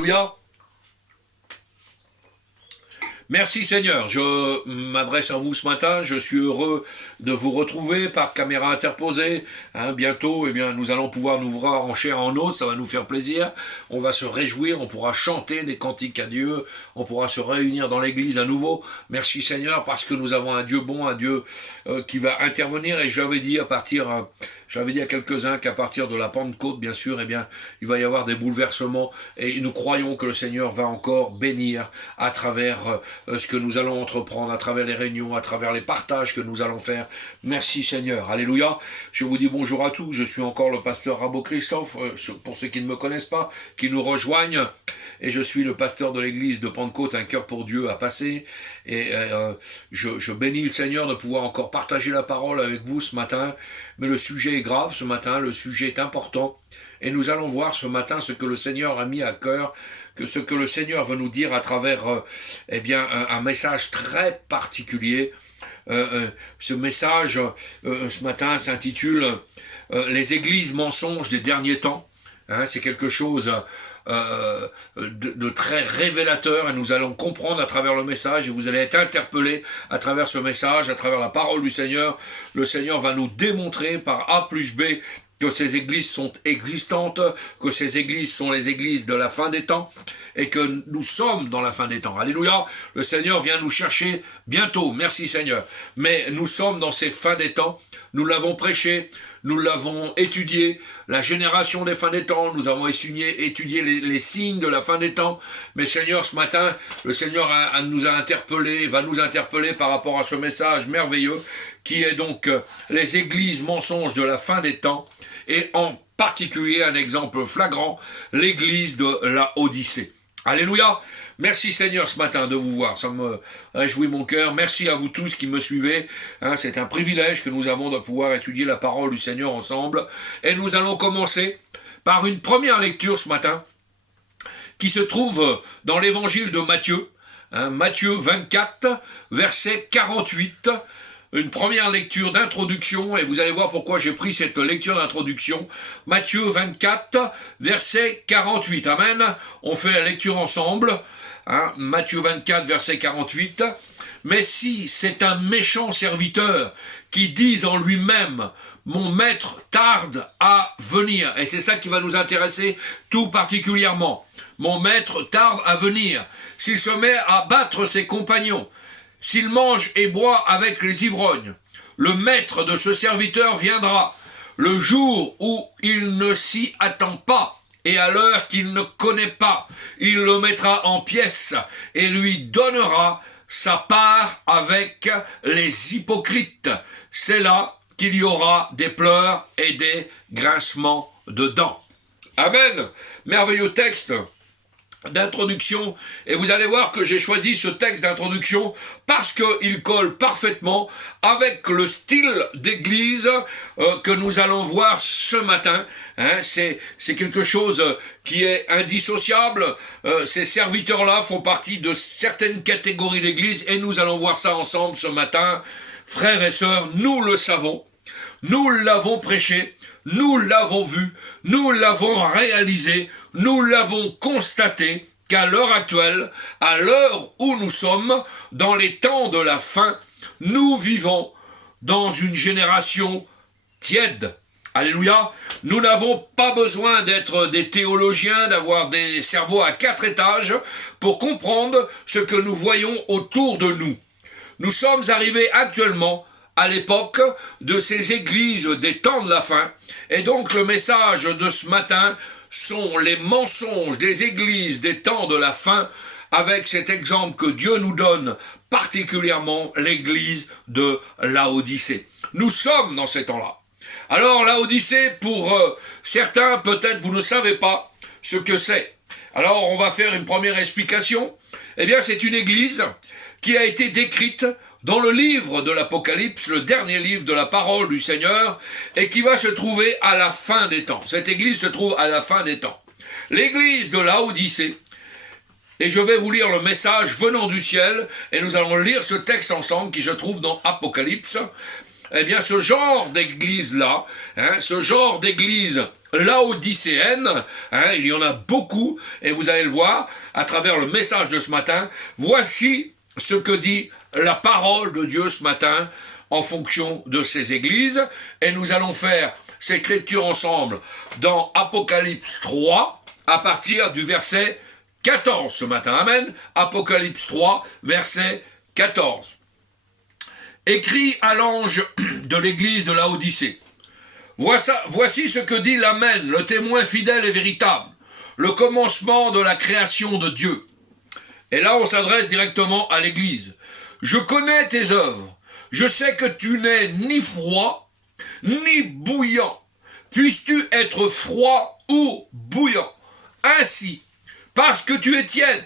Alléluia. Merci Seigneur, je m'adresse à vous ce matin, je suis heureux de vous retrouver par caméra interposée. Bientôt, nous allons pouvoir nous voir en chair et en os, ça va nous faire plaisir. On va se réjouir, on pourra chanter des cantiques à Dieu, on pourra se réunir dans l'église à nouveau. Merci Seigneur, parce que nous avons un Dieu bon, un Dieu qui va intervenir. Et j'avais dit à quelques-uns qu'à partir de la Pentecôte, bien sûr, il va y avoir des bouleversements. Et nous croyons que le Seigneur va encore bénir à travers ce que nous allons entreprendre, à travers les réunions, à travers les partages que nous allons faire. Merci Seigneur. Alléluia. Je vous dis bonjour à tous. Je suis encore le pasteur Rabot Christophe, pour ceux qui ne me connaissent pas, qui nous rejoignent. Et je suis le pasteur de l'église de Pentecôte, un cœur pour Dieu à passer. Et je bénis le Seigneur de pouvoir encore partager la parole avec vous ce matin. Mais le sujet est grave ce matin, le sujet est important. Et nous allons voir ce matin ce que le Seigneur a mis à cœur, que ce que le Seigneur veut nous dire à travers un message très particulier. Ce message, ce matin, s'intitule « Les églises mensonges des derniers temps ». C'est quelque chose de très révélateur, et nous allons comprendre à travers le message, et vous allez être interpellés à travers ce message, à travers la parole du Seigneur. Le Seigneur va nous démontrer par A plus B que ces églises sont existantes, que ces églises sont les églises de la fin des temps, et que nous sommes dans la fin des temps. Alléluia, le Seigneur vient nous chercher bientôt, merci Seigneur. Mais nous sommes dans ces fins des temps, nous l'avons prêché, nous l'avons étudié, la génération des fins des temps, nous avons étudié les signes de la fin des temps. Mais Seigneur, ce matin, le Seigneur nous a interpellés, va nous interpeller par rapport à ce message merveilleux, qui est donc les églises mensonges de la fin des temps, et en particulier un exemple flagrant, l'église de la Odyssée. Alléluia. Merci Seigneur ce matin de vous voir, ça me réjouit mon cœur. Merci à vous tous qui me suivez. C'est un privilège que nous avons de pouvoir étudier la parole du Seigneur ensemble. Et nous allons commencer par une première lecture ce matin qui se trouve dans l'évangile de Matthieu. Matthieu 24, verset 48. Une première lecture d'introduction, et vous allez voir pourquoi j'ai pris cette lecture d'introduction. Matthieu 24, verset 48. Amen. On fait la lecture ensemble. Matthieu 24, verset 48. Mais si c'est un méchant serviteur qui dit en lui-même, mon maître tarde à venir, et c'est ça qui va nous intéresser tout particulièrement. Mon maître tarde à venir. S'il se met à battre ses compagnons, s'il mange et boit avec les ivrognes, le maître de ce serviteur viendra le jour où il ne s'y attend pas et à l'heure qu'il ne connaît pas. Il le mettra en pièces et lui donnera sa part avec les hypocrites. C'est là qu'il y aura des pleurs et des grincements de dents. Amen. Merveilleux texte d'introduction, et vous allez voir que j'ai choisi ce texte d'introduction parce qu'il colle parfaitement avec le style d'église que nous allons voir ce matin. C'est quelque chose qui est indissociable. Ces serviteurs-là font partie de certaines catégories d'église, et nous allons voir ça ensemble ce matin. Frères et sœurs, nous le savons, nous l'avons prêché, nous l'avons vu, nous l'avons réalisé, nous l'avons constaté qu'à l'heure actuelle, à l'heure où nous sommes, dans les temps de la fin, nous vivons dans une génération tiède. Alléluia. Nous n'avons pas besoin d'être des théologiens, d'avoir des cerveaux à 4 étages pour comprendre ce que nous voyons autour de nous. Nous sommes arrivés actuellement à l'époque de ces églises des temps de la fin. Et donc le message de ce matin sont les mensonges des églises des temps de la fin, avec cet exemple que Dieu nous donne, particulièrement l'église de Laodicée. Nous sommes dans ces temps-là. Alors Laodicée, pour certains, peut-être vous ne savez pas ce que c'est. Alors on va faire une première explication. C'est une église qui a été décrite dans le livre de l'Apocalypse, le dernier livre de la parole du Seigneur, et qui va se trouver à la fin des temps. Cette église se trouve à la fin des temps. L'église de Laodicée, et je vais vous lire le message venant du ciel, et nous allons lire ce texte ensemble qui se trouve dans Apocalypse. Ce genre d'église-là, ce genre d'église laodicéenne, il y en a beaucoup, et vous allez le voir à travers le message de ce matin. Voici ce que dit la parole de Dieu ce matin en fonction de ces églises, et nous allons faire cette lecture ensemble dans Apocalypse 3, à partir du verset 14 ce matin. Amen. Apocalypse 3, verset 14. Écrit à l'ange de l'église de Laodicée. Voici ce que dit l'Amen, le témoin fidèle et véritable, le commencement de la création de Dieu. Et là, on s'adresse directement à l'église. Je connais tes œuvres. Je sais que tu n'es ni froid, ni bouillant. Puisses-tu être froid ou bouillant? Ainsi, parce que tu es tiède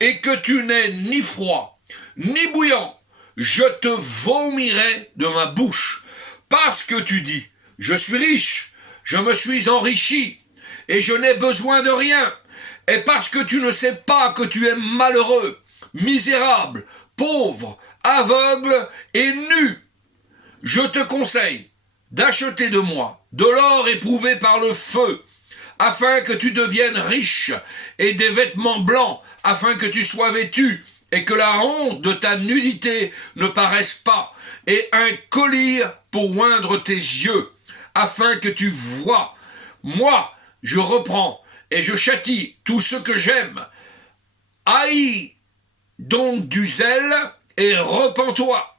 et que tu n'es ni froid, ni bouillant, je te vomirai de ma bouche. Parce que tu dis, je suis riche, je me suis enrichi, et je n'ai besoin de rien. Et parce que tu ne sais pas que tu es malheureux, misérable, pauvre, aveugle et nu, je te conseille d'acheter de moi de l'or éprouvé par le feu, afin que tu deviennes riche, et des vêtements blancs, afin que tu sois vêtu, et que la honte de ta nudité ne paraisse pas, et un collier pour oindre tes yeux, afin que tu vois. Moi, je reprends et je châtie tout ce que j'aime. Haïs donc du zèle et repens-toi.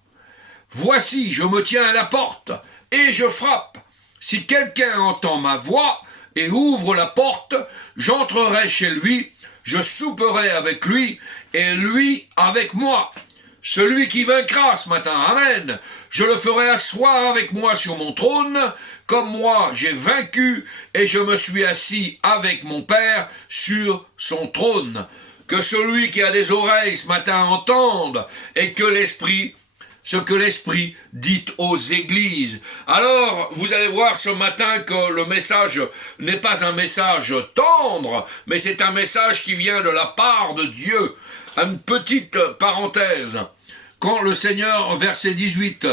Voici, je me tiens à la porte et je frappe. Si quelqu'un entend ma voix et ouvre la porte, j'entrerai chez lui, je souperai avec lui et lui avec moi. Celui qui vaincra ce matin, amen, je le ferai asseoir avec moi sur mon trône, comme moi j'ai vaincu et je me suis assis avec mon Père sur son trône. Que celui qui a des oreilles ce matin entende et que ce que l'Esprit dit aux églises. Alors, vous allez voir ce matin que le message n'est pas un message tendre, mais c'est un message qui vient de la part de Dieu. Une petite parenthèse. Quand le Seigneur, verset 18,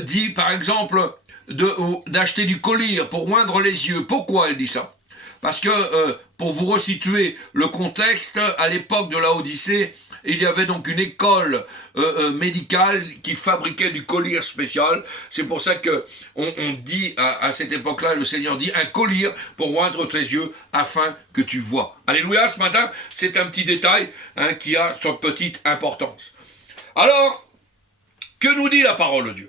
dit par exemple d'acheter du collyre pour oindre les yeux, pourquoi il dit ça? Parce que, pour vous resituer le contexte, à l'époque de Laodicée, il y avait donc une école médicale qui fabriquait du collyre spécial. C'est pour ça que on dit à cette époque-là, le Seigneur dit, un collyre pour oindre tes yeux afin que tu vois. Alléluia, ce matin, c'est un petit détail qui a son petite importance. Alors, que nous dit la parole de Dieu?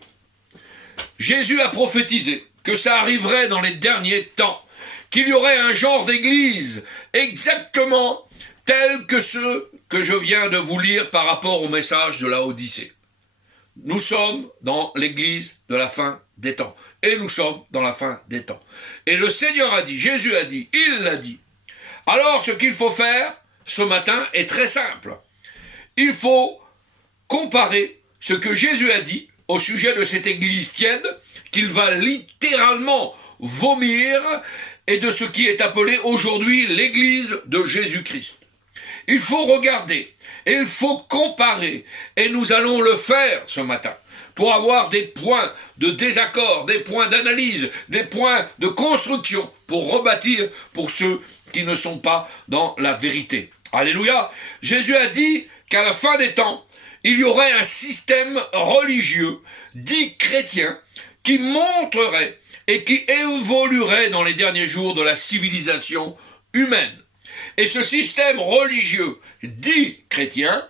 Jésus a prophétisé que ça arriverait dans les derniers temps, qu'il y aurait un genre d'église exactement tel que ceux que je viens de vous lire par rapport au message de Laodicée. Nous sommes dans l'église de la fin des temps. Et nous sommes dans la fin des temps. Et le Seigneur a dit, Jésus a dit, il l'a dit. Alors ce qu'il faut faire ce matin est très simple. Il faut comparer ce que Jésus a dit au sujet de cette église tiède, qu'il va littéralement vomir, et de ce qui est appelé aujourd'hui l'église de Jésus-Christ. Il faut regarder, et il faut comparer, et nous allons le faire ce matin, pour avoir des points de désaccord, des points d'analyse, des points de construction, pour rebâtir pour ceux qui ne sont pas dans la vérité. Alléluia. Jésus a dit qu'à la fin des temps, il y aurait un système religieux, dit chrétien, qui monterait et qui évoluerait dans les derniers jours de la civilisation humaine. Et ce système religieux, dit chrétien,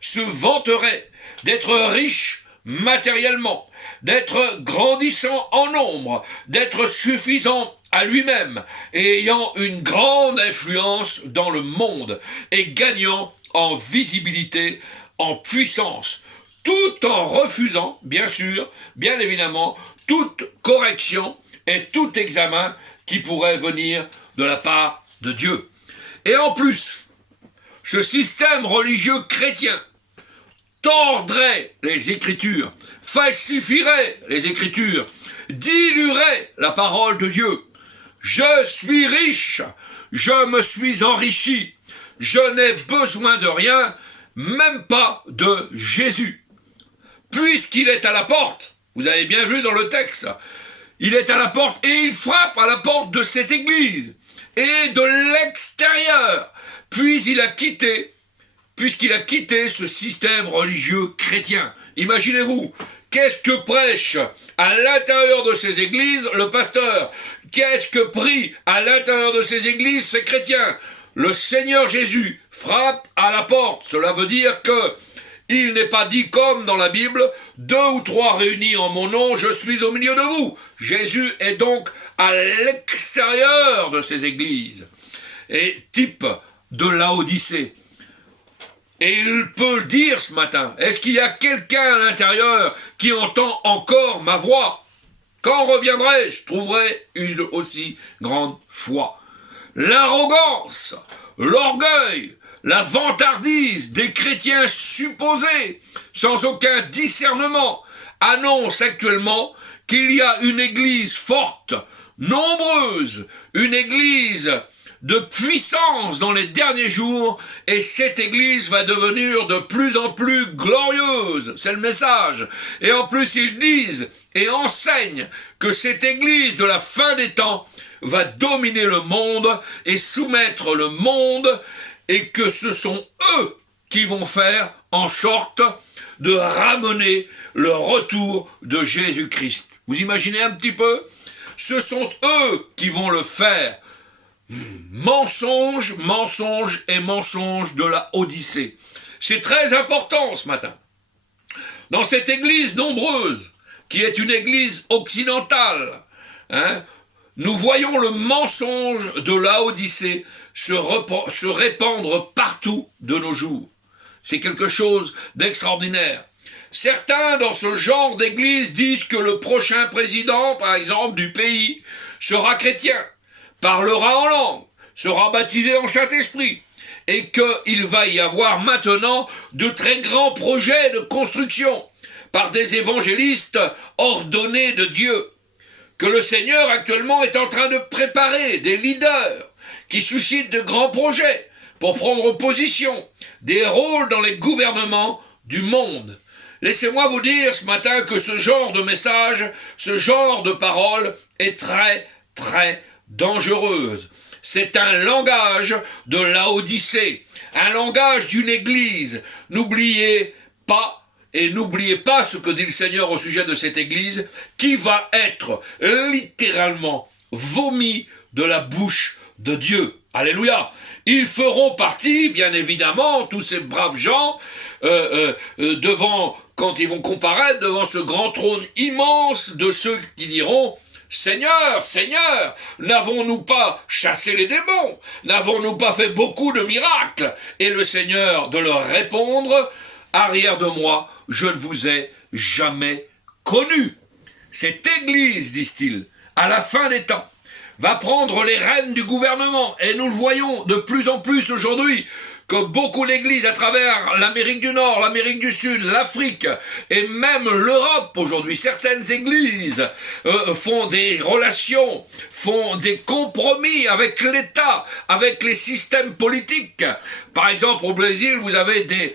se vanterait d'être riche matériellement, d'être grandissant en nombre, d'être suffisant à lui-même, et ayant une grande influence dans le monde, et gagnant en visibilité, en puissance, tout en refusant, bien sûr, bien évidemment, toute correction et tout examen qui pourrait venir de la part de Dieu. Et en plus, ce système religieux chrétien tordrait les Écritures, falsifierait les Écritures, diluerait la parole de Dieu. Je suis riche, je me suis enrichi, je n'ai besoin de rien, même pas de Jésus. Puisqu'il est à la porte, vous avez bien vu dans le texte, Il est à la porte et il frappe à la porte de cette église. Et de l'extérieur. Puisqu'il a quitté ce système religieux chrétien. Imaginez-vous, qu'est-ce que prêche à l'intérieur de ces églises le pasteur? Qu'est-ce que prie à l'intérieur de ces églises ces chrétiens? Le Seigneur Jésus frappe à la porte. Cela veut dire que il n'est pas dit comme dans la Bible, 2 ou 3 réunis en mon nom, je suis au milieu de vous. Jésus est donc à l'extérieur de ces églises. Et type de Laodicée. Et il peut le dire ce matin. Est-ce qu'il y a quelqu'un à l'intérieur qui entend encore ma voix? Quand reviendrai-je? Trouverai une aussi grande foi. L'arrogance, l'orgueil, la vantardise des chrétiens supposés, sans aucun discernement, annoncent actuellement qu'il y a une église forte, nombreuse, une église de puissance dans les derniers jours, et cette église va devenir de plus en plus glorieuse. C'est le message. Et en plus, ils disent et enseignent que cette église de la fin des temps va dominer le monde et soumettre le monde, et que ce sont eux qui vont faire en sorte de ramener le retour de Jésus-Christ. Vous imaginez un petit peu? Ce sont eux qui vont le faire. Mensonge, mensonge et mensonge de la Odyssée. C'est très important ce matin. Dans cette église nombreuse, qui est une église occidentale, nous voyons le mensonge de la Odyssée se répandre partout de nos jours. C'est quelque chose d'extraordinaire. Certains dans ce genre d'église disent que le prochain président, par exemple, du pays, sera chrétien, parlera en langue, sera baptisé en Saint-Esprit, et qu'il va y avoir maintenant de très grands projets de construction par des évangélistes ordonnés de Dieu, que le Seigneur actuellement est en train de préparer des leaders qui suscitent de grands projets pour prendre position, des rôles dans les gouvernements du monde. Laissez-moi vous dire ce matin que ce genre de message, ce genre de parole est très, très dangereuse. C'est un langage de Laodicée, un langage d'une église. N'oubliez pas ce que dit le Seigneur au sujet de cette église, qui va être littéralement vomi de la bouche de Dieu. Alléluia. Ils feront partie, bien évidemment, tous ces braves gens, quand ils vont comparaître devant ce grand trône immense de ceux qui diront: Seigneur, Seigneur, n'avons-nous pas chassé les démons? N'avons-nous pas fait beaucoup de miracles? Et le Seigneur de leur répondre: arrière de moi, je ne vous ai jamais connu. Cette église, disent-ils, à la fin des temps, va prendre les rênes du gouvernement. Et nous le voyons de plus en plus aujourd'hui, que beaucoup d'églises à travers l'Amérique du Nord, l'Amérique du Sud, l'Afrique et même l'Europe aujourd'hui, certaines églises font des relations, font des compromis avec l'État, avec les systèmes politiques. Par exemple, au Brésil, vous avez des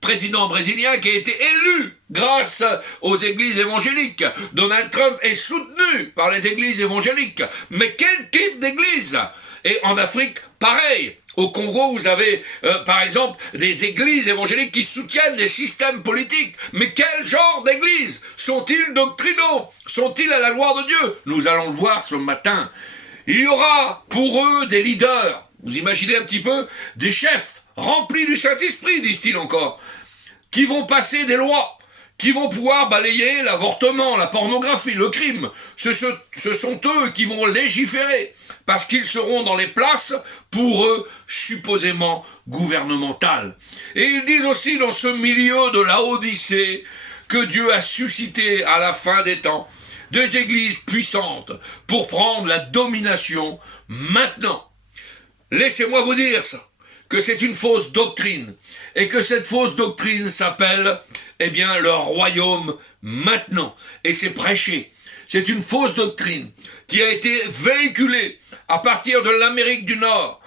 président brésilien qui a été élu grâce aux églises évangéliques. Donald Trump est soutenu par les églises évangéliques. Mais quel type d'église? Et en Afrique, pareil. Au Congo, vous avez, par exemple, des églises évangéliques qui soutiennent les systèmes politiques. Mais quel genre d'église? Sont-ils doctrinaux? Sont-ils à la gloire de Dieu? Nous allons le voir ce matin. Il y aura pour eux des leaders. Vous imaginez un petit peu? Des chefs remplis du Saint-Esprit, disent-ils encore, qui vont passer des lois, qui vont pouvoir balayer l'avortement, la pornographie, le crime. Ce sont eux qui vont légiférer, parce qu'ils seront dans les places, pour eux, supposément gouvernementales. Et ils disent aussi dans ce milieu de la Odyssée que Dieu a suscité à la fin des temps des églises puissantes pour prendre la domination maintenant. Laissez-moi vous dire ça, que c'est une fausse doctrine, et que cette fausse doctrine s'appelle, le royaume maintenant, et c'est prêché. C'est une fausse doctrine qui a été véhiculée à partir de l'Amérique du Nord,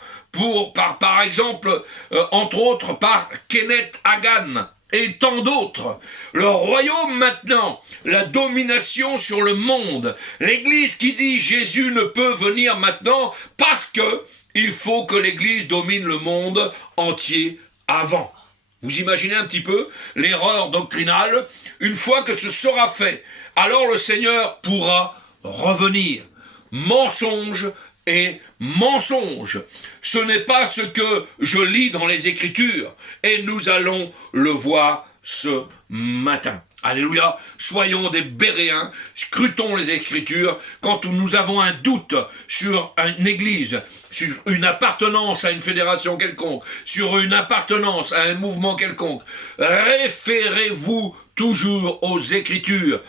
par exemple, entre autres, par Kenneth Hagin. et tant d'autres. Le royaume maintenant, la domination sur le monde. L'Église qui dit Jésus ne peut venir maintenant parce que il faut que l'Église domine le monde entier avant. Vous imaginez un petit peu l'erreur doctrinale? Une fois que ce sera fait, alors le Seigneur pourra revenir. Mensonge et mensonge. Ce n'est pas ce que je lis dans les Écritures. Et nous allons le voir ce matin. Alléluia. Soyons des Béréens, scrutons les Écritures quand nous avons un doute sur une église, sur une appartenance à une fédération quelconque, sur une appartenance à un mouvement quelconque. Référez-vous toujours aux Écritures.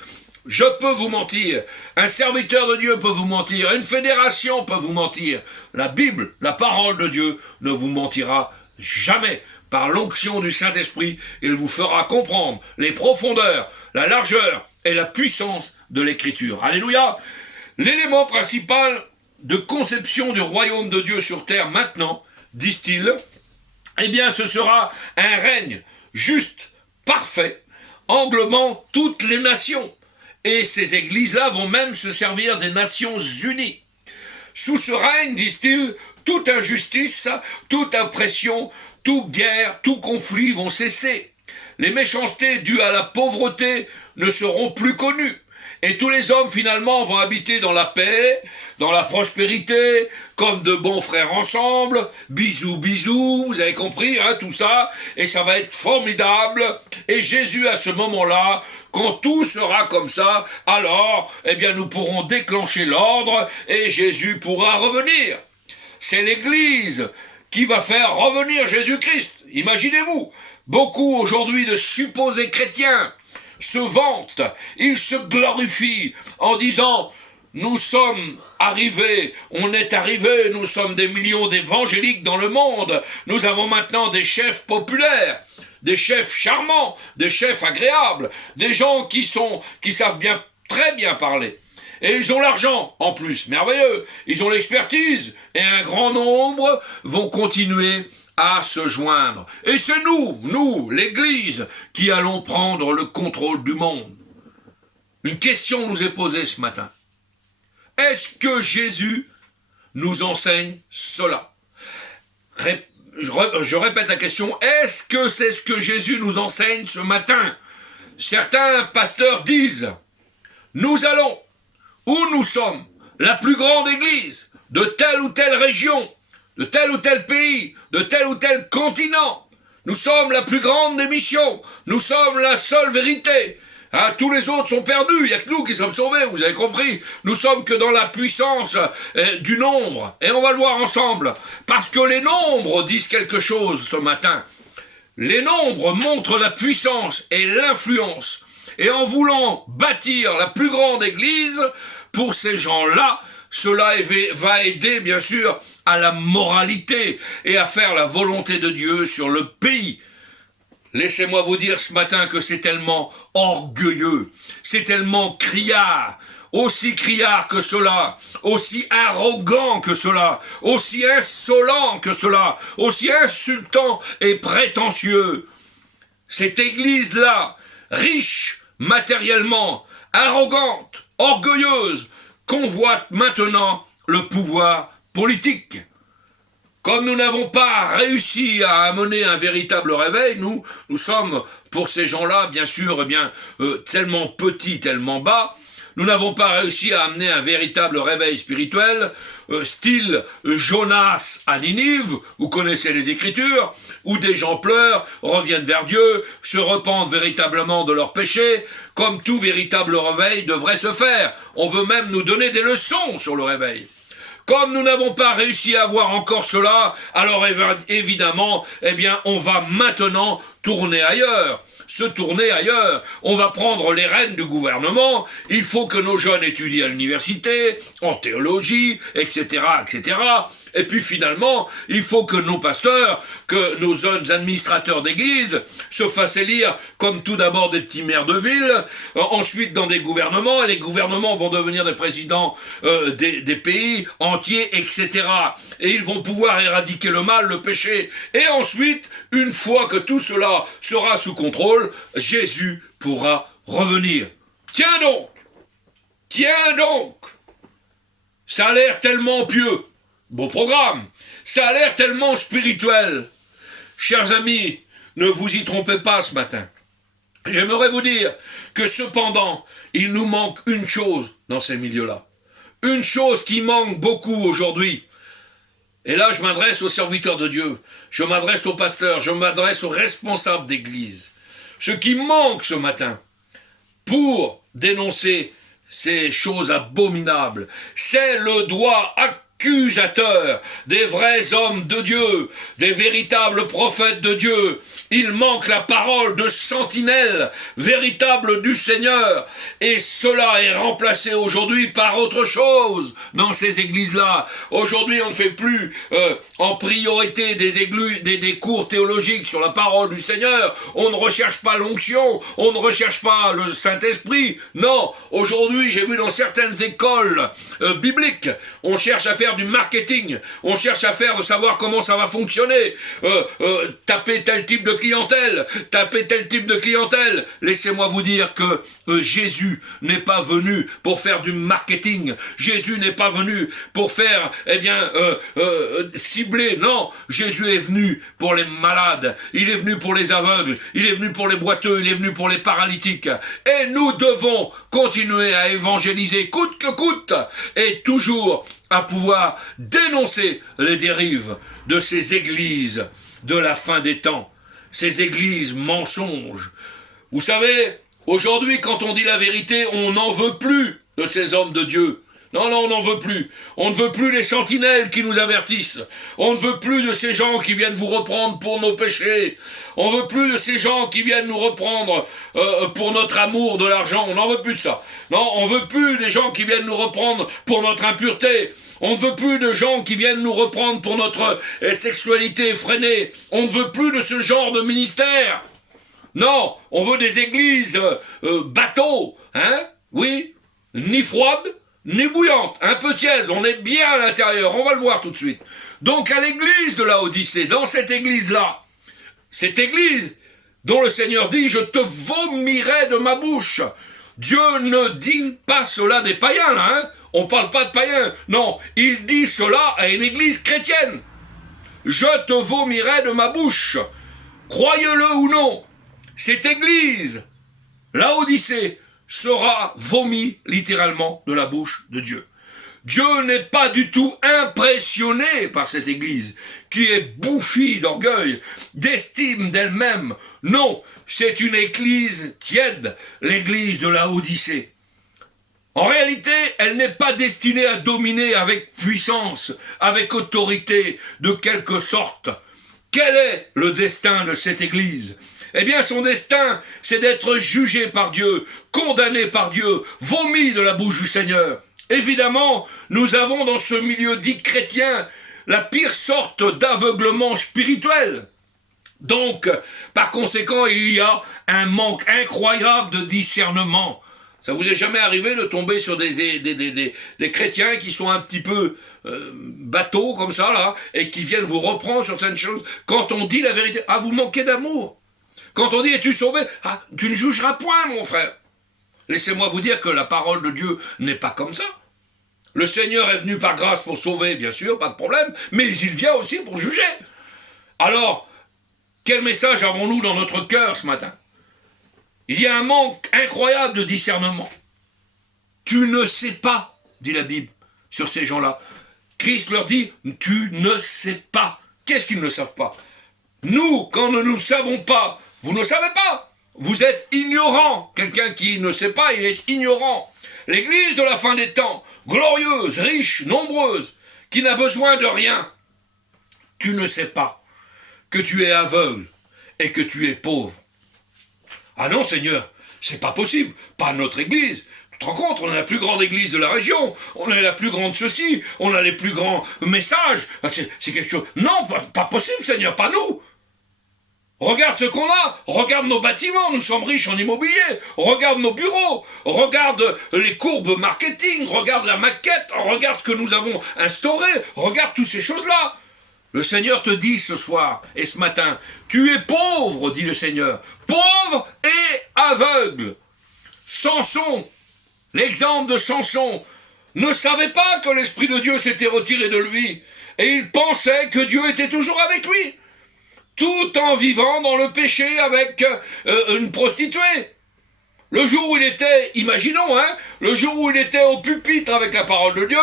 Je peux vous mentir, un serviteur de Dieu peut vous mentir, une fédération peut vous mentir. La Bible, la parole de Dieu, ne vous mentira jamais. Par l'onction du Saint-Esprit, il vous fera comprendre les profondeurs, la largeur et la puissance de l'Écriture. Alléluia! L'élément principal de conception du royaume de Dieu sur terre maintenant, disent-ils, eh bien ce sera un règne juste, parfait, englobant toutes les nations. Et ces églises-là vont même se servir des Nations Unies. Sous ce règne, disent-ils, toute injustice, toute oppression, toute guerre, tout conflit vont cesser. Les méchancetés dues à la pauvreté ne seront plus connues. Et tous les hommes, finalement, vont habiter dans la paix, dans la prospérité, comme de bons frères ensemble. Bisous, bisous, vous avez compris, hein, tout ça. Et ça va être formidable. Et Jésus, à ce moment-là, quand tout sera comme ça, alors, eh bien, nous pourrons déclencher l'ordre et Jésus pourra revenir. C'est l'Église qui va faire revenir Jésus-Christ. Imaginez-vous, beaucoup aujourd'hui de supposés chrétiens se vantent, ils se glorifient en disant « Nous sommes arrivés, on est arrivés, nous sommes des millions d'évangéliques dans le monde, nous avons maintenant des chefs populaires, des chefs charmants, des chefs agréables, des gens qui savent bien, très bien parler. Et ils ont l'argent, en plus, merveilleux. Ils ont l'expertise. Et un grand nombre vont continuer à se joindre. Et c'est nous, l'Église, qui allons prendre le contrôle du monde. Une question nous est posée ce matin. Est-ce que Jésus nous enseigne cela? Je répète la question. Est-ce que c'est ce que Jésus nous enseigne ce matin? Certains pasteurs disent, nous allons, où nous sommes, la plus grande église de telle ou telle région, de tel ou tel pays, de tel ou tel continent. Nous sommes la plus grande des missions. Nous sommes la seule vérité. Hein, tous les autres sont perdus. Il n'y a que nous qui sommes sauvés, vous avez compris. Nous sommes que dans la puissance du nombre. Et on va le voir ensemble. Parce que les nombres disent quelque chose ce matin. Les nombres montrent la puissance et l'influence. Et en voulant bâtir la plus grande église, pour ces gens-là, cela va aider, bien sûr, à la moralité et à faire la volonté de Dieu sur le pays. Laissez-moi vous dire ce matin que c'est tellement orgueilleux, c'est tellement criard, aussi criard que cela, aussi arrogant que cela, aussi insolent que cela, aussi insultant et prétentieux. Cette église-là, riche matériellement, arrogante, orgueilleuse, convoite maintenant le pouvoir politique. Comme nous n'avons pas réussi à amener un véritable réveil, nous sommes, pour ces gens-là, bien sûr, tellement petits, tellement bas, nous n'avons pas réussi à amener un véritable réveil spirituel, style Jonas à Ninive, vous connaissez les Écritures, où des gens pleurent, reviennent vers Dieu, se repentent véritablement de leurs péchés, comme tout véritable réveil devrait se faire. On veut même nous donner des leçons sur le réveil. Comme nous n'avons pas réussi à voir encore cela, alors évidemment, on va maintenant tourner ailleurs. Se tourner ailleurs. On va prendre les rênes du gouvernement. Il faut que nos jeunes étudient à l'université, en théologie, etc., etc. Et puis finalement, il faut que nos pasteurs, que nos jeunes administrateurs d'église se fassent élire comme tout d'abord des petits maires de ville, ensuite dans des gouvernements, et les gouvernements vont devenir des présidents des pays entiers, etc. Et ils vont pouvoir éradiquer le mal, le péché. Et ensuite, une fois que tout cela sera sous contrôle, Jésus pourra revenir. Tiens donc! Tiens donc! Ça a l'air tellement pieux. Beau programme. Ça a l'air tellement spirituel. Chers amis, ne vous y trompez pas ce matin. J'aimerais vous dire que cependant, il nous manque une chose dans ces milieux-là. Une chose qui manque beaucoup aujourd'hui. Et là, je m'adresse aux serviteurs de Dieu. Je m'adresse aux pasteurs. Je m'adresse aux responsables d'église. Ce qui manque ce matin pour dénoncer ces choses abominables, c'est le doigt accusateur des vrais hommes de Dieu, des véritables prophètes de Dieu. Il manque la parole de sentinelle véritable du Seigneur. Et cela est remplacé aujourd'hui par autre chose dans ces églises-là. Aujourd'hui, on ne fait plus en priorité des cours théologiques sur la parole du Seigneur. On ne recherche pas l'onction, on ne recherche pas le Saint-Esprit. Non, aujourd'hui, j'ai vu dans certaines écoles bibliques, on cherche à faire du marketing, on cherche à faire de savoir comment ça va fonctionner, taper tel type de clientèle, taper tel type de clientèle. Laissez-moi vous dire que Jésus n'est pas venu pour faire du marketing. Jésus n'est pas venu pour faire, cibler. Non, Jésus est venu pour les malades. Il est venu pour les aveugles. Il est venu pour les boiteux. Il est venu pour les paralytiques. Et nous devons continuer à évangéliser coûte que coûte et toujours à pouvoir dénoncer les dérives de ces églises de la fin des temps. Ces églises mensonges. Vous savez, aujourd'hui, quand on dit la vérité, on n'en veut plus de ces hommes de Dieu. Non, on n'en veut plus. On ne veut plus les sentinelles qui nous avertissent. On ne veut plus de ces gens qui viennent vous reprendre pour nos péchés. On ne veut plus de ces gens qui viennent nous reprendre pour notre amour de l'argent. On n'en veut plus de ça. Non, on ne veut plus des gens qui viennent nous reprendre pour notre impureté. On ne veut plus de gens qui viennent nous reprendre pour notre sexualité effrénée. On ne veut plus de ce genre de ministère. Non, on veut des églises bateaux, hein? Oui, ni froides, ni bouillantes, un peu tièdes, on est bien à l'intérieur, on va le voir tout de suite. Donc à l'église de Laodicée, dans cette église-là, cette église dont le Seigneur dit « Je te vomirai de ma bouche ». Dieu ne dit pas cela des païens, là, hein? On ne parle pas de païens. Non, il dit cela à une église chrétienne. « Je te vomirai de ma bouche ». Croyez-le ou non, cette église, Laodicée, sera vomi littéralement de la bouche de Dieu. Dieu n'est pas du tout impressionné par cette église qui est bouffie d'orgueil, d'estime d'elle-même. Non, c'est une église tiède, l'église de Laodicée. En réalité, elle n'est pas destinée à dominer avec puissance, avec autorité, de quelque sorte. Quel est le destin de cette église ? Eh bien, son destin, c'est d'être jugé par Dieu, condamné par Dieu, vomi de la bouche du Seigneur. Évidemment, nous avons dans ce milieu dit chrétien la pire sorte d'aveuglement spirituel. Donc, par conséquent, il y a un manque incroyable de discernement. Ça vous est jamais arrivé de tomber sur des chrétiens qui sont un petit peu bateaux comme ça, là, et qui viennent vous reprendre sur certaines choses. Quand on dit la vérité, ah, vous manquez d'amour. Quand on dit, es-tu sauvé? Ah, tu ne jugeras point, mon frère. Laissez-moi vous dire que la parole de Dieu n'est pas comme ça. Le Seigneur est venu par grâce pour sauver, bien sûr, pas de problème, mais il vient aussi pour juger. Alors, quel message avons-nous dans notre cœur ce matin? Il y a un manque incroyable de discernement. Tu ne sais pas, dit la Bible, sur ces gens-là. Christ leur dit, tu ne sais pas. Qu'est-ce qu'ils ne savent pas? Nous, quand nous ne savons pas, vous ne savez pas. Vous êtes ignorant. Quelqu'un qui ne sait pas, il est ignorant. L'église de la fin des temps, glorieuse, riche, nombreuse, qui n'a besoin de rien. Tu ne sais pas que tu es aveugle et que tu es pauvre. Ah non, Seigneur, c'est pas possible. Pas notre église. te rends compte, on a la plus grande église de la région, on a la plus grande ceci, on a les plus grands messages. C'est quelque chose... Non, pas possible, Seigneur, pas nous. Regarde ce qu'on a, regarde nos bâtiments, nous sommes riches en immobilier, regarde nos bureaux, regarde les courbes marketing, regarde la maquette, regarde ce que nous avons instauré, regarde toutes ces choses-là. Le Seigneur te dit ce soir et ce matin, tu es pauvre, dit le Seigneur, pauvre et aveugle. Samson, l'exemple de Samson, ne savait pas que l'Esprit de Dieu s'était retiré de lui et il pensait que Dieu était toujours avec lui. Tout en vivant dans le péché avec une prostituée. Le jour où il était, imaginons, le jour où il était au pupitre avec la parole de Dieu,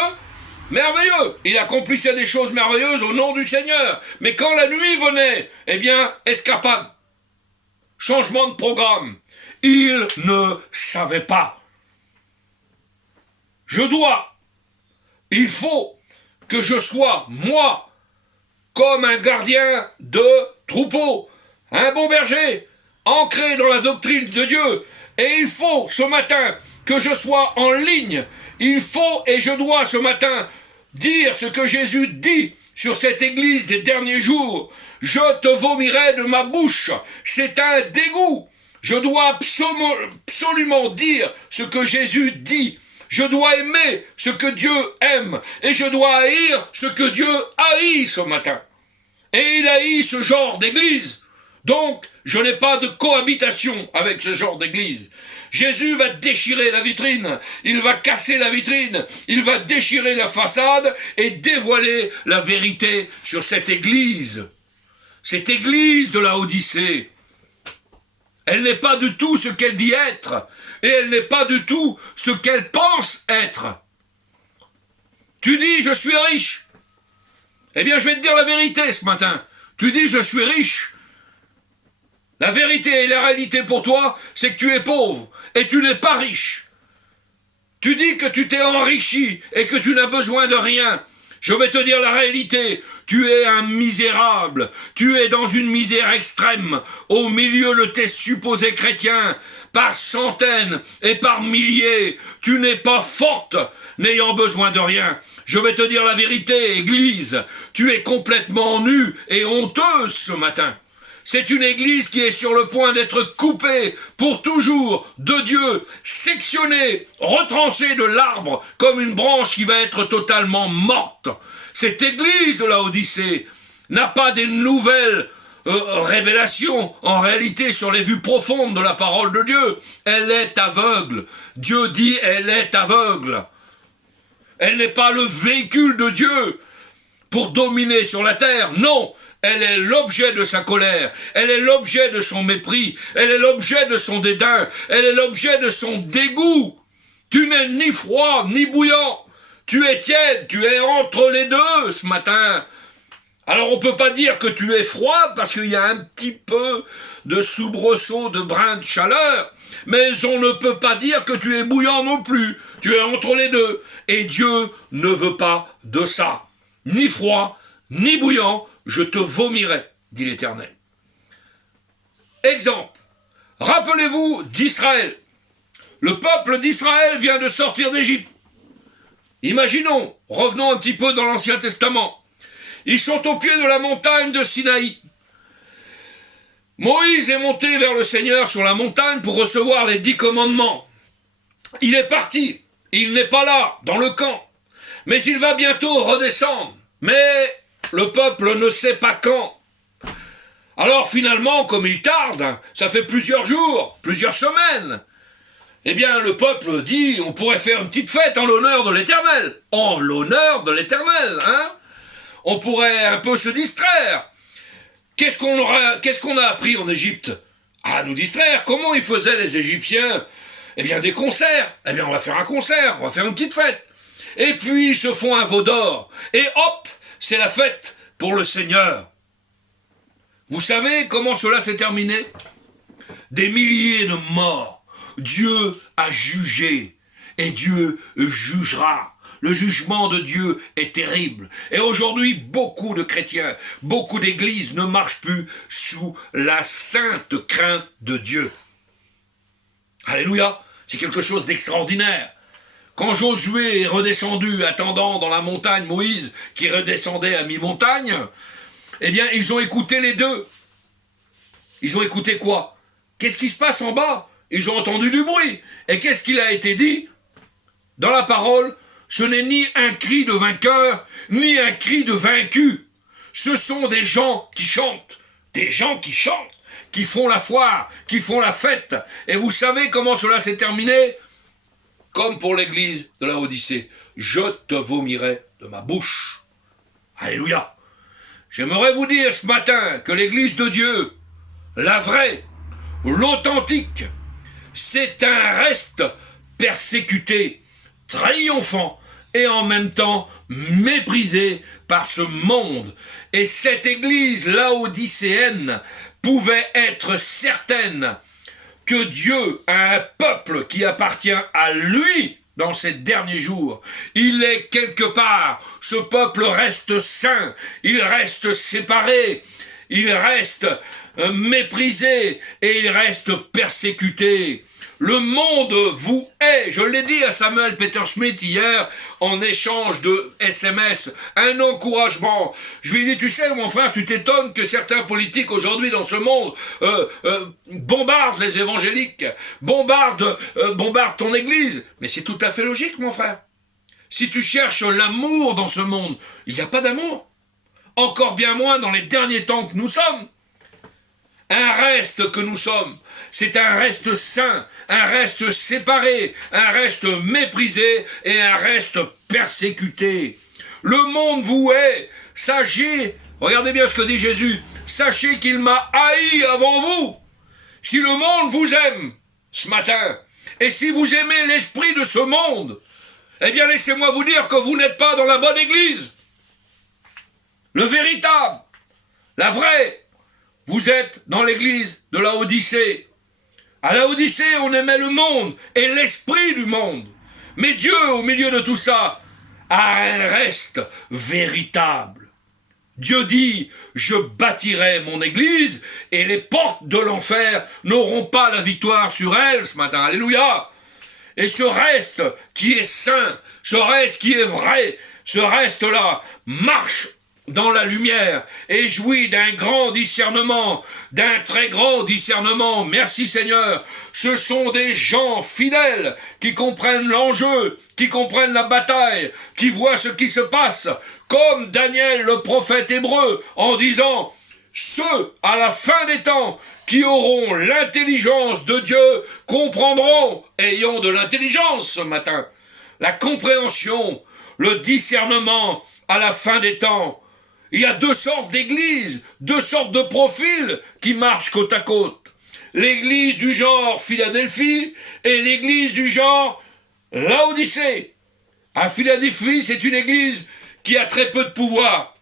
merveilleux, il accomplissait des choses merveilleuses au nom du Seigneur. Mais quand la nuit venait, eh bien, escapade, changement de programme. Il ne savait pas. Il faut que je sois, moi, comme un gardien de troupeau, un bon berger, ancré dans la doctrine de Dieu. Et il faut ce matin que je sois en ligne. Il faut et je dois ce matin dire ce que Jésus dit sur cette église des derniers jours. Je te vomirai de ma bouche. C'est un dégoût. Je dois absolument dire ce que Jésus dit. Je dois aimer ce que Dieu aime. Et je dois haïr ce que Dieu haït ce matin. Et il haït ce genre d'église. Donc, je n'ai pas de cohabitation avec ce genre d'église. Jésus va déchirer la vitrine, il va casser la vitrine, il va déchirer la façade et dévoiler la vérité sur cette église. Cette église de la Odyssée. Elle n'est pas du tout ce qu'elle dit être, et elle n'est pas du tout ce qu'elle pense être. Tu dis, je suis riche. Eh bien, je vais te dire la vérité ce matin. Tu dis, je suis riche. La vérité et la réalité pour toi, c'est que tu es pauvre et tu n'es pas riche. Tu dis que tu t'es enrichi et que tu n'as besoin de rien. Je vais te dire la réalité. Tu es un misérable. Tu es dans une misère extrême au milieu de tes supposés chrétiens. Par centaines et par milliers. Tu n'es pas forte, n'ayant besoin de rien. Je vais te dire la vérité, Église. Tu es complètement nue et honteuse ce matin. C'est une église qui est sur le point d'être coupée pour toujours de Dieu, sectionnée, retranchée de l'arbre comme une branche qui va être totalement morte. Cette église de la Odyssée n'a pas des nouvelles révélations en réalité sur les vues profondes de la parole de Dieu. Elle est aveugle. Dieu dit elle est aveugle. Elle n'est pas le véhicule de Dieu pour dominer sur la terre. Non, elle est l'objet de sa colère. Elle est l'objet de son mépris. Elle est l'objet de son dédain. Elle est l'objet de son dégoût. Tu n'es ni froid ni bouillant. Tu es tiède. Tu es entre les deux ce matin. Alors on ne peut pas dire que tu es froid parce qu'il y a un petit peu de soubresaut, de brin de chaleur. Mais on ne peut pas dire que tu es bouillant non plus. Tu es entre les deux. Et Dieu ne veut pas de ça. Ni froid, ni bouillant, je te vomirai, dit l'Éternel. Exemple. Rappelez-vous d'Israël. Le peuple d'Israël vient de sortir d'Égypte. Imaginons, revenons un petit peu dans l'Ancien Testament. Ils sont au pied de la montagne de Sinaï. Moïse est monté vers le Seigneur sur la montagne pour recevoir les 10 commandements. Il est parti. Il n'est pas là, dans le camp. Mais il va bientôt redescendre. Mais le peuple ne sait pas quand. Alors finalement, comme il tarde, ça fait plusieurs jours, plusieurs semaines. Eh bien, le peuple dit, on pourrait faire une petite fête en l'honneur de l'Éternel. En l'honneur de l'Éternel, hein? On pourrait un peu se distraire. Qu'est-ce qu'on a appris en Égypte? À nous distraire. Comment ils faisaient les Égyptiens? Eh bien, des concerts. Eh bien, on va faire un concert, on va faire une petite fête. Et puis, ils se font un veau d'or. Et hop, c'est la fête pour le Seigneur. Vous savez comment cela s'est terminé? Des milliers de morts. Dieu a jugé. Et Dieu jugera. Le jugement de Dieu est terrible. Et aujourd'hui, beaucoup de chrétiens, beaucoup d'églises ne marchent plus sous la sainte crainte de Dieu. Alléluia. C'est quelque chose d'extraordinaire. Quand Josué est redescendu, attendant dans la montagne Moïse, qui redescendait à mi-montagne, eh bien, ils ont écouté les deux. Ils ont écouté quoi? Qu'est-ce qui se passe en bas? Ils ont entendu du bruit. Et qu'est-ce qu'il a été dit? Dans la parole, ce n'est ni un cri de vainqueur, ni un cri de vaincu. Ce sont des gens qui chantent. Des gens qui chantent, qui font la foire, qui font la fête. Et vous savez comment cela s'est terminé? Comme pour l'église de la Odyssée. Je te vomirai de ma bouche. Alléluia. J'aimerais vous dire ce matin que l'église de Dieu, la vraie, l'authentique, c'est un reste persécuté, triomphant et en même temps méprisé par ce monde. Et cette église laodicéenne pouvait être certaine que Dieu a un peuple qui appartient à lui dans ces derniers jours. Il est quelque part. Ce peuple reste saint. Il reste séparé. Il reste méprisé et il reste persécuté. Le monde vous hait. Je l'ai dit à Samuel Peter Smith hier en échange de SMS. Un encouragement. Je lui ai dit, tu sais mon frère, tu t'étonnes que certains politiques aujourd'hui dans ce monde bombardent les évangéliques, bombardent ton église. Mais c'est tout à fait logique mon frère. Si tu cherches l'amour dans ce monde, il n'y a pas d'amour. Encore bien moins dans les derniers temps que nous sommes. Un reste que nous sommes. C'est un reste saint, un reste séparé, un reste méprisé et un reste persécuté. Le monde vous hait. Sachez, regardez bien ce que dit Jésus, sachez qu'il m'a haï avant vous. Si le monde vous aime ce matin, et si vous aimez l'esprit de ce monde, eh bien laissez-moi vous dire que vous n'êtes pas dans la bonne église. Le véritable, la vraie, vous êtes dans l'église de la Odyssée. À la Odyssée, on aimait le monde et l'esprit du monde. Mais Dieu, au milieu de tout ça, a un reste véritable. Dieu dit, je bâtirai mon église et les portes de l'enfer n'auront pas la victoire sur elle ce matin. Alléluia. Et ce reste qui est saint, ce reste qui est vrai, ce reste-là marche dans la lumière et jouit d'un grand discernement, d'un très grand discernement. Merci Seigneur. Ce sont des gens fidèles qui comprennent l'enjeu, qui comprennent la bataille, qui voient ce qui se passe, comme Daniel le prophète hébreu en disant « Ceux à la fin des temps qui auront l'intelligence de Dieu comprendront, ayant de l'intelligence ce matin, la compréhension, le discernement à la fin des temps. » Il y a deux sortes d'églises, deux sortes de profils qui marchent côte à côte. L'église du genre Philadelphie et l'église du genre Laodicée. À Philadelphie, c'est une église qui a très peu de pouvoir,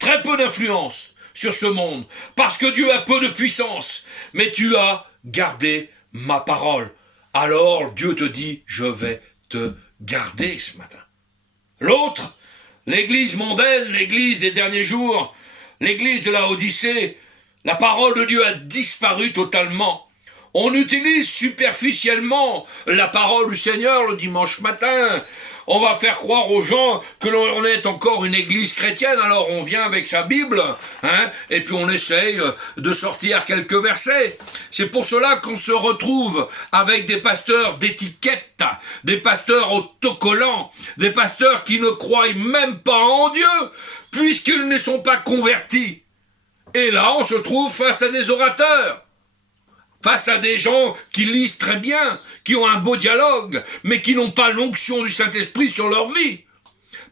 très peu d'influence sur ce monde, parce que Dieu a peu de puissance. Mais tu as gardé ma parole. Alors Dieu te dit, je vais te garder ce matin. L'autre, l'église mondaine, l'église des derniers jours, l'église de la Odyssée, la parole de Dieu a disparu totalement. On utilise superficiellement la parole du Seigneur le dimanche matin. On va faire croire aux gens que l'on est encore une église chrétienne, alors on vient avec sa Bible, et puis on essaye de sortir quelques versets. C'est pour cela qu'on se retrouve avec des pasteurs d'étiquette, des pasteurs autocollants, des pasteurs qui ne croient même pas en Dieu, puisqu'ils ne sont pas convertis. Et là, on se trouve face à des orateurs, face à des gens qui lisent très bien, qui ont un beau dialogue, mais qui n'ont pas l'onction du Saint-Esprit sur leur vie.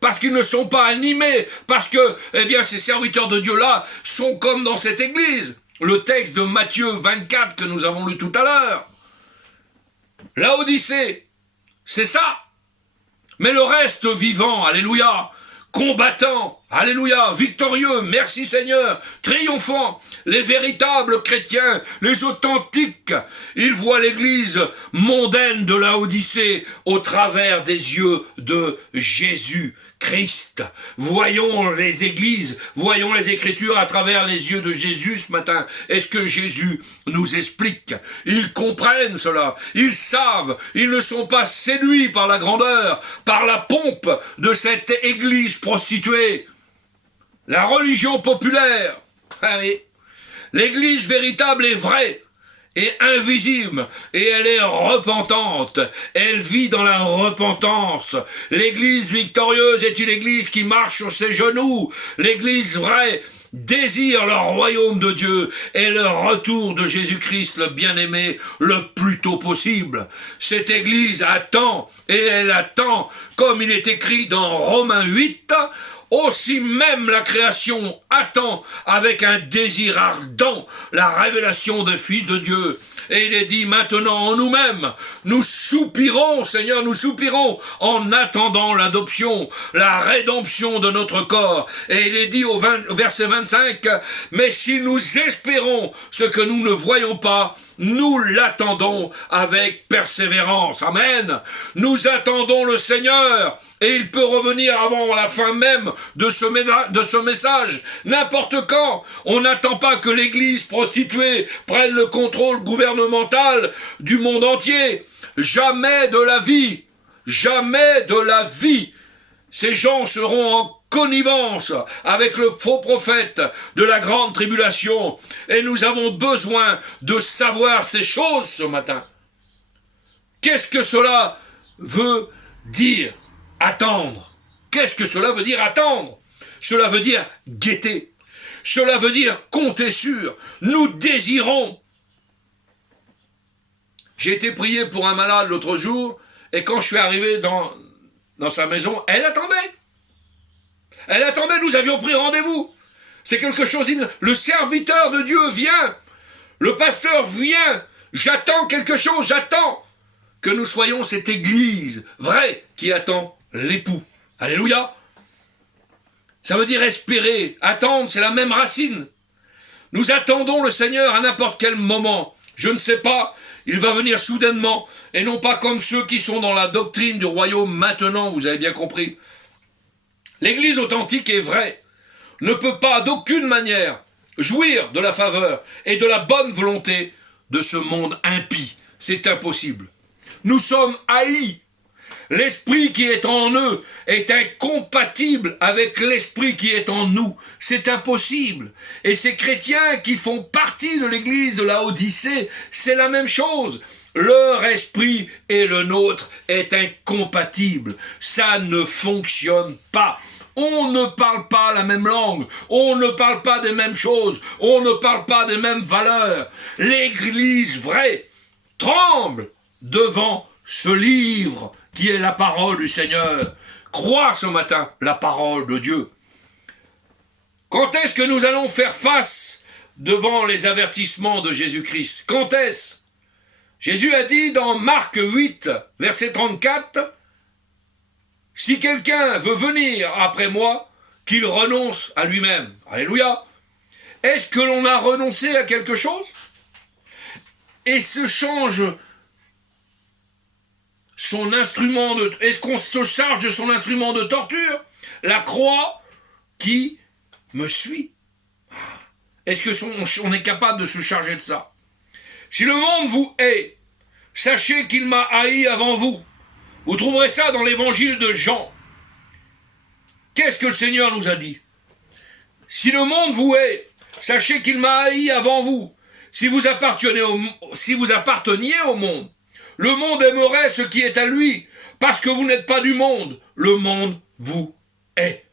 Parce qu'ils ne sont pas animés, parce que, ces serviteurs de Dieu-là sont comme dans cette église. Le texte de Matthieu 24 que nous avons lu tout à l'heure. La Odyssée, c'est ça. Mais le reste vivant, alléluia, combattant, alléluia, victorieux, merci Seigneur, triomphant, les véritables chrétiens, les authentiques, ils voient l'église mondaine de la Odyssée au travers des yeux de Jésus Christ. Christ. Voyons les églises, voyons les Écritures à travers les yeux de Jésus ce matin. Est-ce que Jésus nous explique? Ils comprennent cela, ils savent, ils ne sont pas séduits par la grandeur, par la pompe de cette église prostituée. La religion populaire, ah oui. L'église véritable est vraie et invisible, et elle est repentante, elle vit dans la repentance. L'église victorieuse est une église qui marche sur ses genoux. L'église vraie désire le royaume de Dieu et le retour de Jésus-Christ le bien-aimé le plus tôt possible. Cette église attend, et elle attend, comme il est écrit dans Romains 8, aussi même la création attend avec un désir ardent la révélation des fils de Dieu. Et il est dit maintenant en nous-mêmes, nous soupirons, Seigneur, nous soupirons en attendant l'adoption, la rédemption de notre corps. Et il est dit au verset 25, mais si nous espérons ce que nous ne voyons pas, nous l'attendons avec persévérance. Amen. Nous attendons le Seigneur. Et il peut revenir avant la fin même de ce message, n'importe quand. On n'attend pas que l'église prostituée prenne le contrôle gouvernemental du monde entier. Jamais de la vie, jamais de la vie. Ces gens seront en connivence avec le faux prophète de la grande tribulation. Et nous avons besoin de savoir ces choses ce matin. Qu'est-ce que cela veut dire? Attendre. Qu'est-ce que cela veut dire attendre? Cela veut dire guetter. Cela veut dire compter sur. Nous désirons. J'ai été prié pour un malade l'autre jour, et quand je suis arrivé dans sa maison, elle attendait. Elle attendait, nous avions pris rendez-vous. C'est quelque chose le serviteur de Dieu vient. Le pasteur vient. J'attends quelque chose, j'attends que nous soyons cette église vraie qui attend l'époux. Alléluia. Ça veut dire espérer, attendre, c'est la même racine. Nous attendons le Seigneur à n'importe quel moment. Je ne sais pas, il va venir soudainement, et non pas comme ceux qui sont dans la doctrine du royaume maintenant, vous avez bien compris. L'église authentique et vraie ne peut pas d'aucune manière jouir de la faveur et de la bonne volonté de ce monde impie. C'est impossible. Nous sommes haïs. L'esprit qui est en eux est incompatible avec l'esprit qui est en nous. C'est impossible. Et ces chrétiens qui font partie de l'église de la Odyssée, c'est la même chose. Leur esprit et le nôtre est incompatible. Ça ne fonctionne pas. On ne parle pas la même langue. On ne parle pas des mêmes choses. On ne parle pas des mêmes valeurs. L'église vraie tremble devant ce livre qui est la parole du Seigneur. Crois ce matin la parole de Dieu. Quand est-ce que nous allons faire face devant les avertissements de Jésus-Christ? Quand est-ce? Jésus a dit dans Marc 8, verset 34, « Si quelqu'un veut venir après moi, qu'il renonce à lui-même. » Alléluia. Est-ce que l'on a renoncé à quelque chose? Et se change son instrument de... Est-ce qu'on se charge de son instrument de torture? La croix qui me suit. Est-ce qu'on est capable de se charger de ça? Si le monde vous hait, sachez qu'il m'a haï avant vous. Vous trouverez ça dans l'évangile de Jean. Qu'est-ce que le Seigneur nous a dit? Si le monde vous hait, sachez qu'il m'a haï avant vous. Si vous apparteniez au monde, le monde aimerait ce qui est à lui, parce que vous n'êtes pas du monde. Le monde vous hait.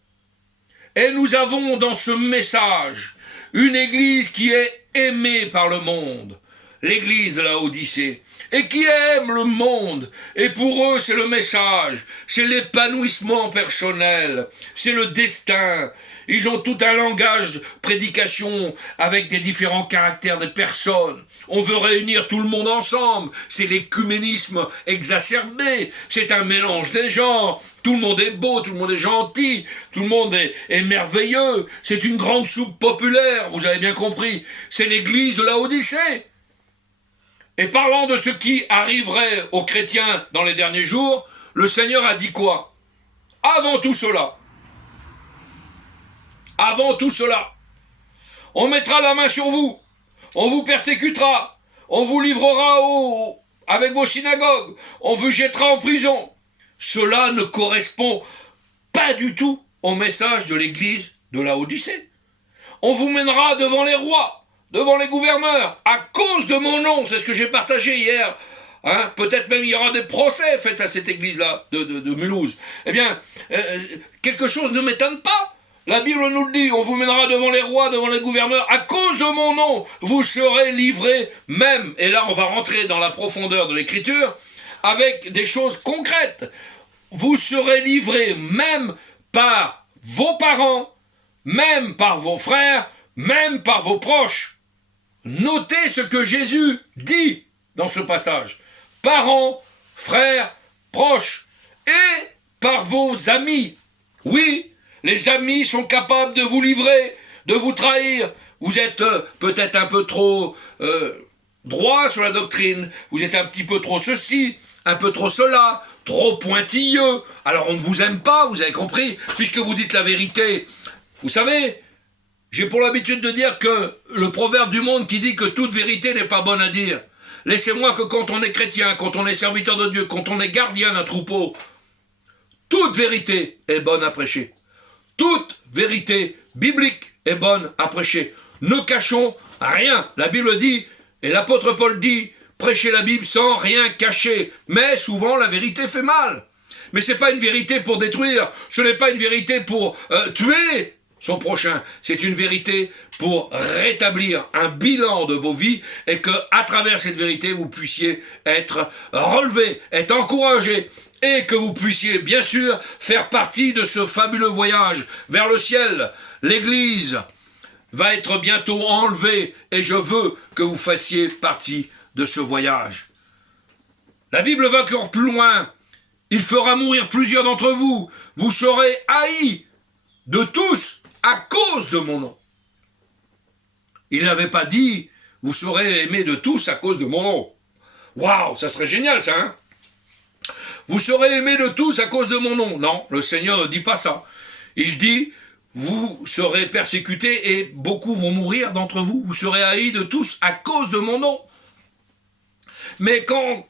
Et nous avons dans ce message une église qui est aimée par le monde, l'église de la Odyssée, et qui aime le monde. Et pour eux, c'est le message, c'est l'épanouissement personnel, c'est le destin. Ils ont tout un langage de prédication avec des différents caractères des personnes. On veut réunir tout le monde ensemble. C'est l'écuménisme exacerbé. C'est un mélange des genres. Tout le monde est beau, tout le monde est gentil, tout le monde est merveilleux. C'est une grande soupe populaire, vous avez bien compris. C'est l'église de la Odyssée. Et parlant de ce qui arriverait aux chrétiens dans les derniers jours, le Seigneur a dit quoi? Avant tout cela, avant tout cela. On mettra la main sur vous, on vous persécutera, on vous livrera avec vos synagogues, on vous jettera en prison. Cela ne correspond pas du tout au message de l'église de Laodicée. On vous mènera devant les rois, devant les gouverneurs, à cause de mon nom, c'est ce que j'ai partagé hier. Peut-être même il y aura des procès faits à cette église-là de Mulhouse. Eh bien, quelque chose ne m'étonne pas. La Bible nous le dit, on vous mènera devant les rois, devant les gouverneurs, à cause de mon nom, vous serez livrés même, et là on va rentrer dans la profondeur de l'écriture, avec des choses concrètes. Vous serez livrés même par vos parents, même par vos frères, même par vos proches. Notez ce que Jésus dit dans ce passage. Parents, frères, proches, et par vos amis. Oui, les amis sont capables de vous livrer, de vous trahir. Vous êtes peut-être un peu trop droit sur la doctrine, vous êtes un petit peu trop ceci, un peu trop cela, trop pointilleux. Alors on ne vous aime pas, vous avez compris, puisque vous dites la vérité. Vous savez, j'ai pour l'habitude de dire que le proverbe du monde qui dit que toute vérité n'est pas bonne à dire. Laissez-moi que quand on est chrétien, quand on est serviteur de Dieu, quand on est gardien d'un troupeau, toute vérité est bonne à prêcher. Toute vérité biblique est bonne à prêcher. Ne cachons rien. La Bible dit, et l'apôtre Paul dit, prêchez la Bible sans rien cacher. Mais souvent la vérité fait mal. Mais c'est pas une vérité pour détruire. Ce n'est pas une vérité pour tuer son prochain. C'est une vérité pour rétablir un bilan de vos vies et que, à travers cette vérité, vous puissiez être relevés, être encouragés et que vous puissiez, bien sûr, faire partie de ce fabuleux voyage vers le ciel. L'Église va être bientôt enlevée et je veux que vous fassiez partie de ce voyage. La Bible va encore plus loin. Il fera mourir plusieurs d'entre vous. Vous serez haïs de tous à cause de mon nom. Il n'avait pas dit, vous serez aimés de tous à cause de mon nom. Waouh, ça serait génial ça, hein? Vous serez aimés de tous à cause de mon nom. Non, le Seigneur ne dit pas ça. Il dit, vous serez persécutés et beaucoup vont mourir d'entre vous. Vous serez haïs de tous à cause de mon nom. Mais quand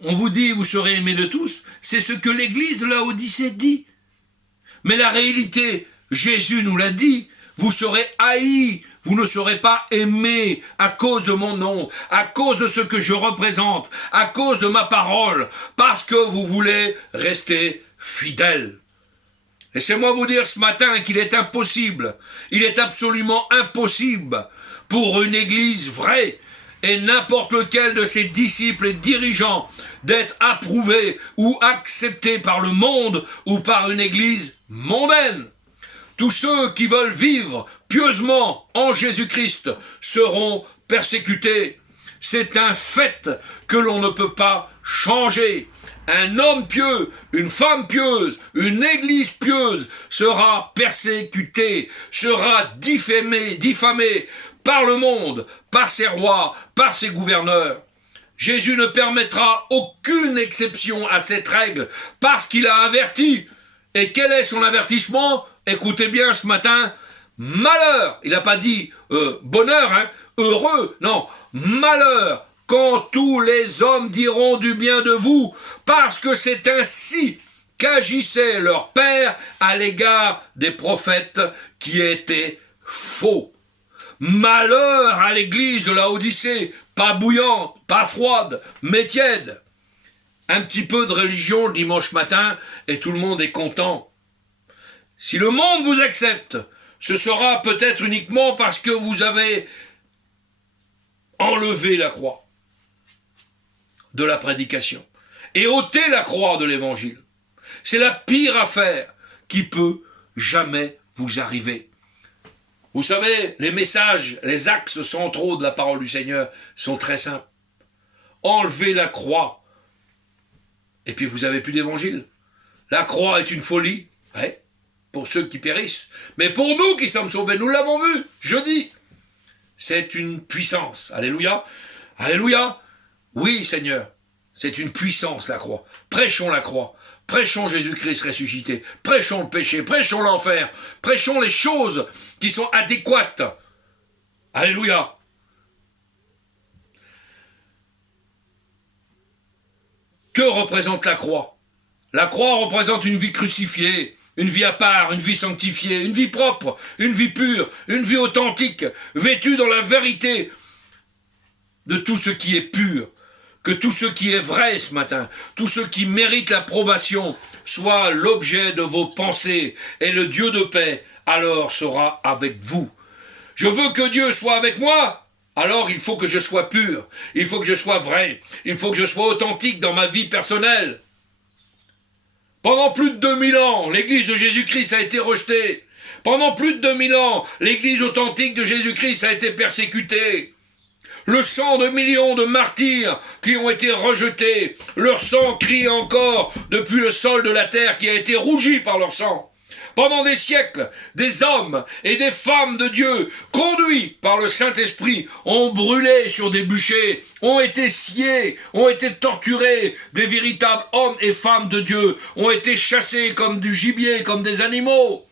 on vous dit, vous serez aimés de tous, c'est ce que l'église de Laodicée dit. Mais la réalité, Jésus nous l'a dit, vous serez haïs, vous ne serez pas aimés à cause de mon nom, à cause de ce que je représente, à cause de ma parole, parce que vous voulez rester fidèles. Laissez-moi vous dire ce matin qu'il est impossible, il est absolument impossible pour une église vraie et n'importe lequel de ses disciples et dirigeants d'être approuvé ou accepté par le monde ou par une église mondaine. Tous ceux qui veulent vivre pieusement en Jésus-Christ seront persécutés. C'est un fait que l'on ne peut pas changer. Un homme pieux, une femme pieuse, une église pieuse sera persécutée, sera diffamée par le monde, par ses rois, par ses gouverneurs. Jésus ne permettra aucune exception à cette règle parce qu'il a averti. Et quel est son avertissement? Écoutez bien ce matin, malheur, il n'a pas dit bonheur, hein, heureux, non, malheur, quand tous les hommes diront du bien de vous, parce que c'est ainsi qu'agissait leur père à l'égard des prophètes qui étaient faux. Malheur à l'église de Laodicée, pas bouillante, pas froide, mais tiède. Un petit peu de religion le dimanche matin et tout le monde est content. Si le monde vous accepte, ce sera peut-être uniquement parce que vous avez enlevé la croix de la prédication et ôté la croix de l'évangile. C'est la pire affaire qui peut jamais vous arriver. Vous savez, les messages, les axes centraux de la parole du Seigneur sont très simples. Enlevez la croix et puis vous n'avez plus d'évangile. La croix est une folie, ouais, pour ceux qui périssent. Mais pour nous qui sommes sauvés, nous l'avons vu jeudi. C'est une puissance. Alléluia. Alléluia. Oui, Seigneur. C'est une puissance, la croix. Prêchons la croix. Prêchons Jésus-Christ ressuscité. Prêchons le péché. Prêchons l'enfer. Prêchons les choses qui sont adéquates. Alléluia. Que représente la croix? La croix représente une vie crucifiée, une vie à part, une vie sanctifiée, une vie propre, une vie pure, une vie authentique, vêtue dans la vérité de tout ce qui est pur. Que tout ce qui est vrai ce matin, tout ce qui mérite l'approbation, soit l'objet de vos pensées, et le Dieu de paix alors sera avec vous. Je veux que Dieu soit avec moi, alors il faut que je sois pur, il faut que je sois vrai, il faut que je sois authentique dans ma vie personnelle. Pendant plus de 2000 ans, l'Église de Jésus-Christ a été rejetée. Pendant plus de 2000 ans, l'Église authentique de Jésus-Christ a été persécutée. Le sang de millions de martyrs qui ont été rejetés, leur sang crie encore depuis le sol de la terre qui a été rougi par leur sang. Pendant des siècles, des hommes et des femmes de Dieu, conduits par le Saint-Esprit, ont brûlé sur des bûchers, ont été sciés, ont été torturés. Des véritables hommes et femmes de Dieu ont été chassés comme du gibier, comme des animaux.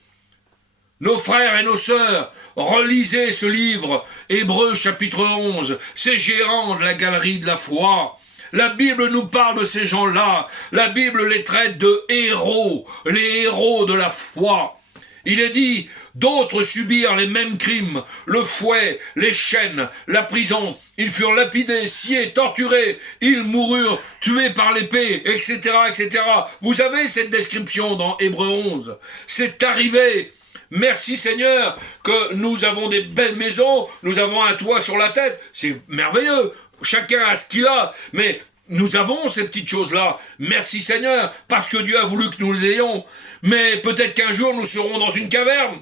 Nos frères et nos sœurs, relisez ce livre, Hébreux chapitre 11, ces géants de la galerie de la foi. La Bible nous parle de ces gens-là. La Bible les traite de héros, les héros de la foi. Il est dit, d'autres subirent les mêmes crimes, le fouet, les chaînes, la prison. Ils furent lapidés, sciés, torturés. Ils moururent, tués par l'épée, etc., etc. Vous avez cette description dans Hébreux 11. C'est arrivé. Merci Seigneur que nous avons des belles maisons, nous avons un toit sur la tête, c'est merveilleux, chacun a ce qu'il a, mais nous avons ces petites choses-là. Merci Seigneur, parce que Dieu a voulu que nous les ayons, mais peut-être qu'un jour nous serons dans une caverne,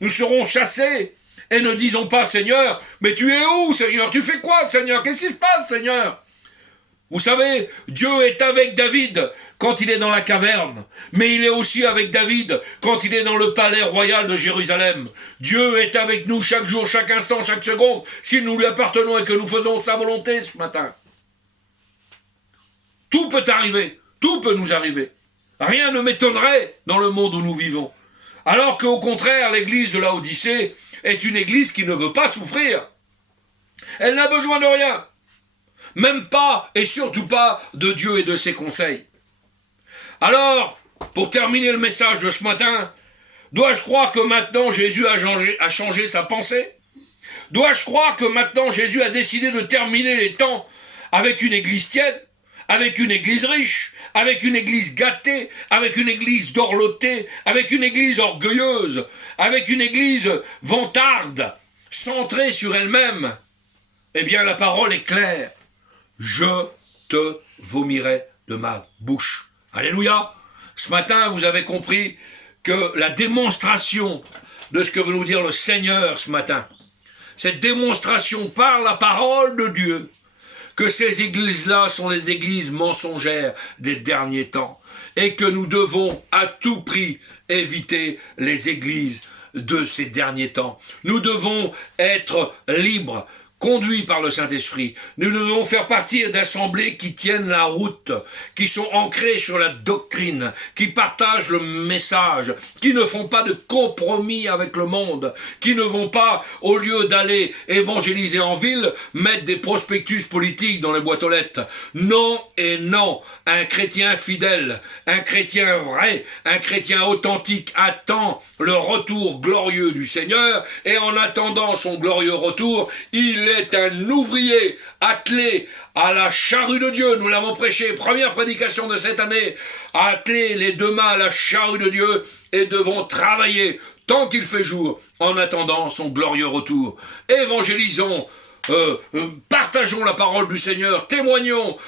nous serons chassés, et ne disons pas Seigneur, mais tu es où Seigneur? Tu fais quoi Seigneur? Qu'est-ce qui se passe Seigneur? Vous savez, Dieu est avec David quand il est dans la caverne, mais il est aussi avec David quand il est dans le palais royal de Jérusalem. Dieu est avec nous chaque jour, chaque instant, chaque seconde, si nous lui appartenons et que nous faisons sa volonté ce matin. Tout peut arriver, tout peut nous arriver. Rien ne m'étonnerait dans le monde où nous vivons. Alors qu'au contraire, l'église de Laodicée est une église qui ne veut pas souffrir. Elle n'a besoin de rien. Même pas, et surtout pas, de Dieu et de ses conseils. Alors, pour terminer le message de ce matin, dois-je croire que maintenant Jésus a changé sa pensée? Dois-je croire que maintenant Jésus a décidé de terminer les temps avec une église tiède, avec une église riche, avec une église gâtée, avec une église dorlotée, avec une église orgueilleuse, avec une église vantarde, centrée sur elle-même? Eh bien, la parole est claire. Je te vomirai de ma bouche. Alléluia. Ce matin, vous avez compris que la démonstration de ce que veut nous dire le Seigneur ce matin, cette démonstration par la parole de Dieu, que ces églises-là sont les églises mensongères des derniers temps et que nous devons à tout prix éviter les églises de ces derniers temps. Nous devons être libres, conduits par le Saint-Esprit. Nous devons faire partie d'assemblées qui tiennent la route, qui sont ancrées sur la doctrine, qui partagent le message, qui ne font pas de compromis avec le monde, qui ne vont pas, au lieu d'aller évangéliser en ville, mettre des prospectus politiques dans les boîtes aux lettres. Non et non. Un chrétien fidèle, un chrétien vrai, un chrétien authentique attend le retour glorieux du Seigneur, et en attendant son glorieux retour, il est un ouvrier attelé à la charrue de Dieu. Nous l'avons prêché, première prédication de cette année, attelé les deux mains à la charrue de Dieu et devons travailler tant qu'il fait jour en attendant son glorieux retour. Évangélisons, partageons la parole du Seigneur, témoignons,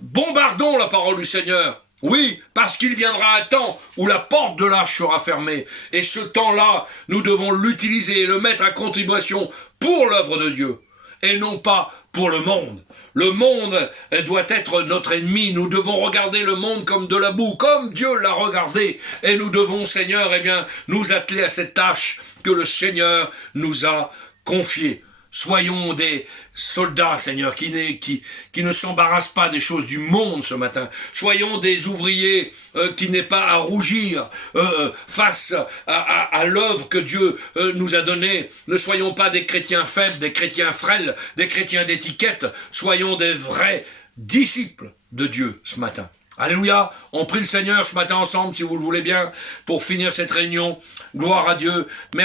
bombardons la parole du Seigneur. Oui, parce qu'il viendra un temps où la porte de l'arche sera fermée. Et ce temps-là, nous devons l'utiliser et le mettre à contribution pour l'œuvre de Dieu. Et non pas pour le monde. Le monde doit être notre ennemi. Nous devons regarder le monde comme de la boue, comme Dieu l'a regardé. Et nous devons, Seigneur, nous atteler à cette tâche que le Seigneur nous a confiée. Soyons des soldats, Seigneur, qui ne s'embarrassent pas des choses du monde ce matin. Soyons des ouvriers qui n'aient pas à rougir face à l'œuvre que Dieu nous a donnée. Ne soyons pas des chrétiens faibles, des chrétiens frêles, des chrétiens d'étiquette. Soyons des vrais disciples de Dieu ce matin. Alléluia, on prie le Seigneur ce matin ensemble, si vous le voulez bien, pour finir cette réunion. Gloire à Dieu. Merci.